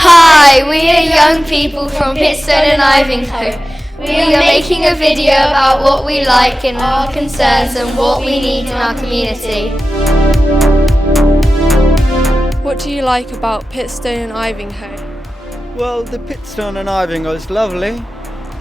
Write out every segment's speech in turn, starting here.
Hi, we are young people from Pitstone and Invinghoe. We are making a video about what we like and our concerns and what we need in our community. What do you like about Pitstone and Invinghoe? Well, the Pitstone and Invinghoe is lovely.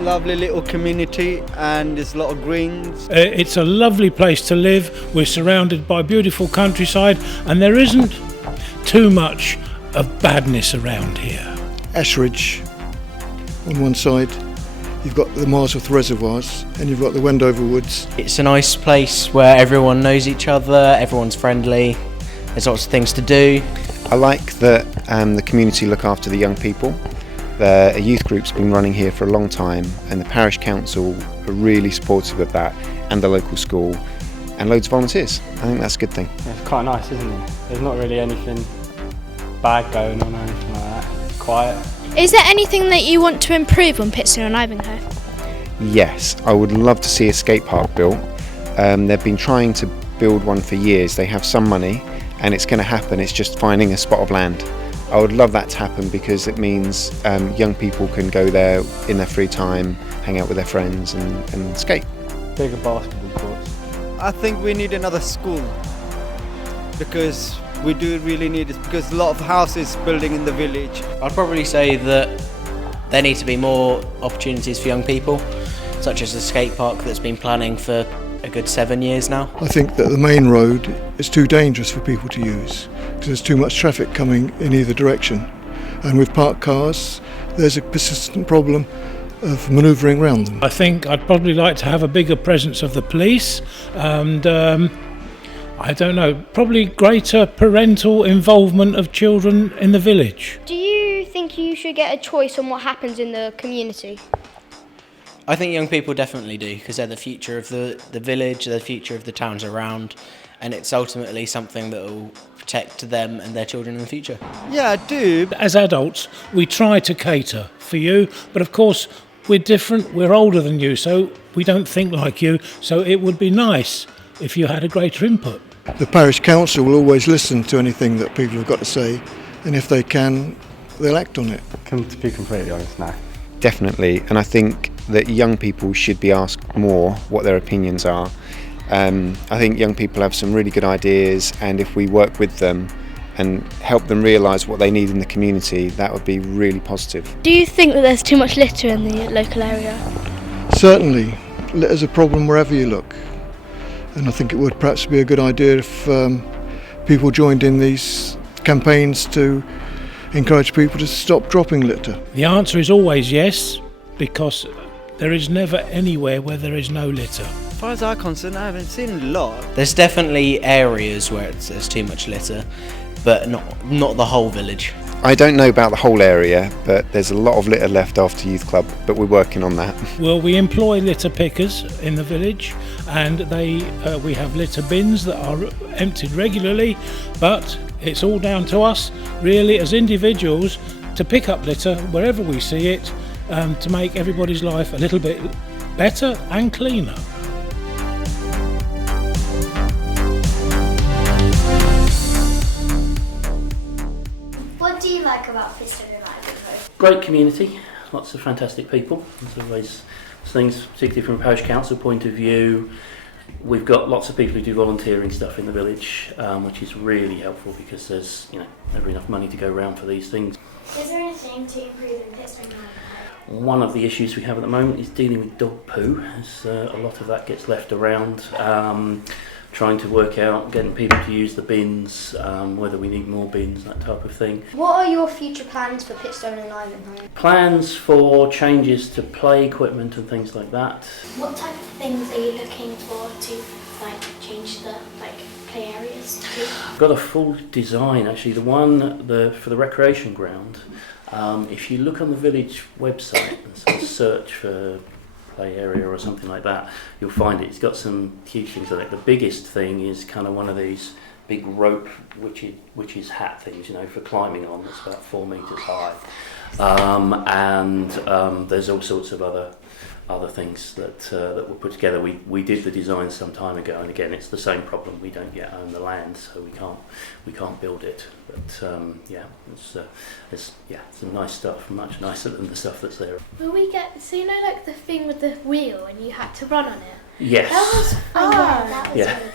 Lovely little community, and there's a lot of greens. It's a lovely place to live. We're surrounded by beautiful countryside, and there isn't too much of badness around here. Ashridge on one side, you've got the Marsworth Reservoirs, and you've got the Wendover Woods. It's a nice place where everyone knows each other, everyone's friendly, there's lots of things to do. I like that the community look after the young people. A youth group's been running here for a long time, and the parish council are really supportive of that, and the local school, and loads of volunteers. I think that's a good thing. It's quite nice, isn't it? There's not really anything bad going on or anything like that. Quiet. Is there anything that you want to improve on Pitstone and Invinghoe? Yes, I would love to see a skate park built. They've been trying to build one for years. They have some money, and it's going to happen. It's just finding a spot of land. I would love that to happen because it means young people can go there in their free time, hang out with their friends and skate. Bigger basketball courts. I think we need another school because we do really need it, because a lot of houses building in the village. I'd probably say that there need to be more opportunities for young people, such as the skate park that's been planning for a good 7 years now. I think that the main road is too dangerous for people to use because there's too much traffic coming in either direction, and with parked cars there's a persistent problem of manoeuvring around them. I think I'd probably like to have a bigger presence of the police and I don't know, probably greater parental involvement of children in the village. Do you think you should get a choice on what happens in the community? I think young people definitely do, because they're the future of the village, they're the future of the towns around, and it's ultimately something that will protect them and their children in the future. Yeah, I do. As adults, we try to cater for you, but of course we're different, we're older than you, so we don't think like you, so it would be nice if you had a greater input. The parish council will always listen to anything that people have got to say, and if they can, they'll act on it. To be completely honest now. Definitely, and I think that young people should be asked more what their opinions are. I think young people have some really good ideas, and if we work with them and help them realise what they need in the community, that would be really positive. Do you think that there's too much litter in the local area? Certainly, litter's a problem wherever you look, and I think it would perhaps be a good idea if people joined in these campaigns to encourage people to stop dropping litter. The answer is always yes, because there is never anywhere where there is no litter. As far as I'm concerned, I haven't seen a lot. There's definitely areas where there's too much litter, but not the whole village. I don't know about the whole area, but there's a lot of litter left after youth club, but we're working on that. Well, we employ litter pickers in the village, and we have litter bins that are emptied regularly, but it's all down to us really as individuals to pick up litter wherever we see it, to make everybody's life a little bit better and cleaner. What do you like about Pitstone and Invinghoe? Great community, lots of fantastic people. There's always things, particularly from a parish council point of view. We've got lots of people who do volunteering stuff in the village, which is really helpful because there's never enough money to go around for these things. Is there anything to improve in Pitstone and Invinghoe? One of the issues we have at the moment is dealing with dog poo, as a lot of that gets left around. Trying to work out, getting people to use the bins, whether we need more bins, that type of thing. What are your future plans for Pitstone and Invinghoe? Plans for changes to play equipment and things like that. What type of things are you looking for to change the play areas to? I've got a full design actually. The one for the recreation ground. If you look on the village website and sort of search for play area or something like that, you'll find it's got some huge things like that. The biggest thing is kind of one of these big rope which is hat things, for climbing on. It's about 4 metres high, and there's all sorts of other things that were put together. We did the design some time ago, and again it's the same problem. We don't yet own the land, so we can't build it. But it's some nice stuff, much nicer than the stuff that's there. Will we get, like the thing with the wheel and you had to run on it? Yes. That was fun. that was really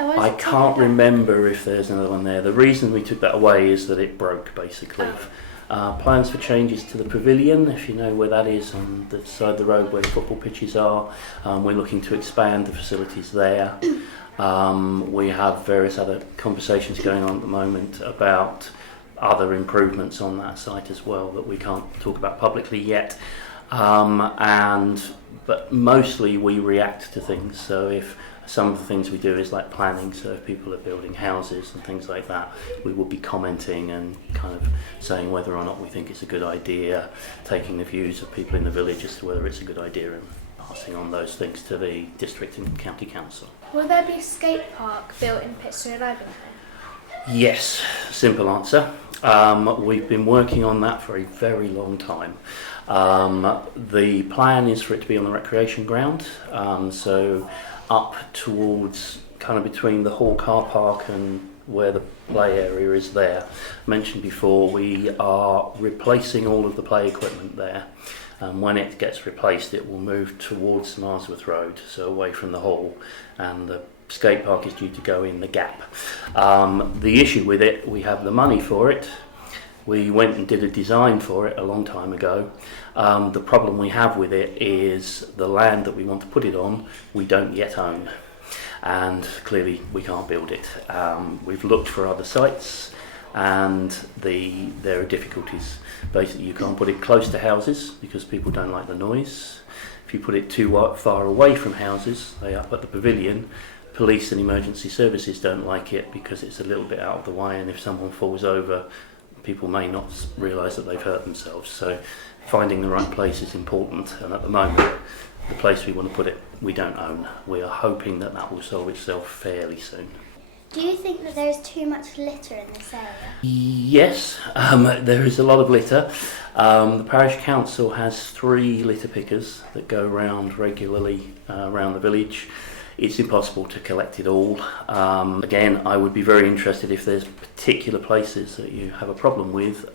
good. I can't remember if there's another one there. The reason we took that away is that it broke, basically. Plans for changes to the pavilion, if you know where that is, on the side of the road where the football pitches are. We're looking to expand the facilities there. We have various other conversations going on at the moment about other improvements on that site as well that we can't talk about publicly yet. But mostly we react to things. So if some of the things we do is like planning, so if people are building houses and things like that, we will be commenting and kind of saying whether or not we think it's a good idea, taking the views of people in the village as to whether it's a good idea, and passing on those things to the district and county council. Will there be a skate park built in Pitstone Invinghoe? Yes, simple answer. We've been working on that for a very long time. The plan is for it to be on the recreation ground, so up towards kind of between the Hall car park and where the play area is there. Mentioned before, we are replacing all of the play equipment there. When it gets replaced, it will move towards Marsworth Road, so away from the Hall, and the skate park is due to go in the gap. The issue with it, we have the money for it. We went and did a design for it a long time ago. The problem we have with it is the land that we want to put it on, we don't yet own. And clearly we can't build it. We've looked for other sites, and there are difficulties. Basically, you can't put it close to houses because people don't like the noise. If you put it too far away from houses, they up at the pavilion, police and emergency services don't like it because it's a little bit out of the way, and if someone falls over, people may not realise that they've hurt themselves. So finding the right place is important, and at the moment the place we want to put it we don't own. We are hoping that will solve itself fairly soon. Do you think that there's too much litter in this area? Yes, there is a lot of litter. The parish council has 3 litter pickers that go around regularly around the village. It's impossible to collect it all. Again, I would be very interested if there's particular places that you have a problem with,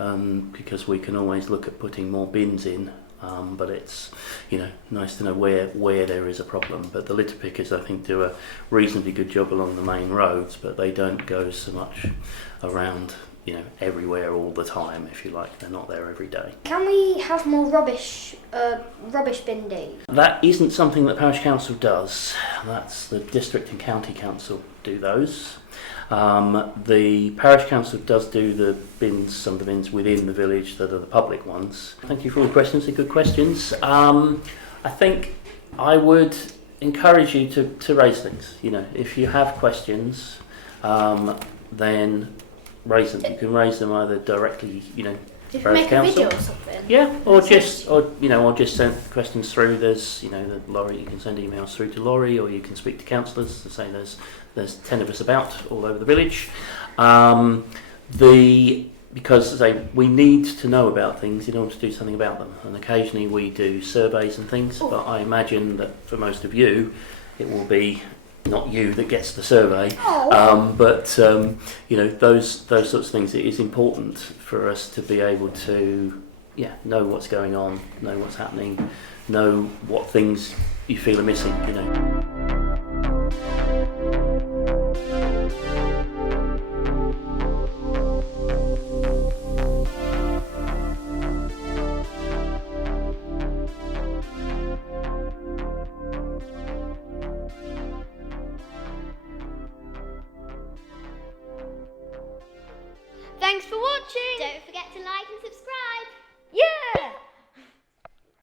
because we can always look at putting more bins in. But it's nice to know where there is a problem. But the litter pickers, I think, do a reasonably good job along the main roads, but they don't go so much around everywhere all the time, if you like. They're not there every day. Can we have more rubbish bin days? That isn't something that Parish Council does. That's the District and County Council do those. The Parish Council does do some of the bins within the village that are the public ones. Thank you for all the questions, they're good questions. I think I would encourage you to raise things. If you have questions, then raise them. You can raise them either directly, If you Parish make Council. a video or something. Yeah, or just send questions through. There's Laurie. You can send emails through to Laurie, or you can speak to councillors to say there's 10 of us about all over the village. Because we need to know about things in order to do something about them, and occasionally we do surveys and things. But I imagine that for most of you, it will be not you that gets the survey, but those sorts of things. It is important for us to be able to know what's going on, know what's happening, know what things you feel are missing. Thanks for watching! Don't forget to like and subscribe.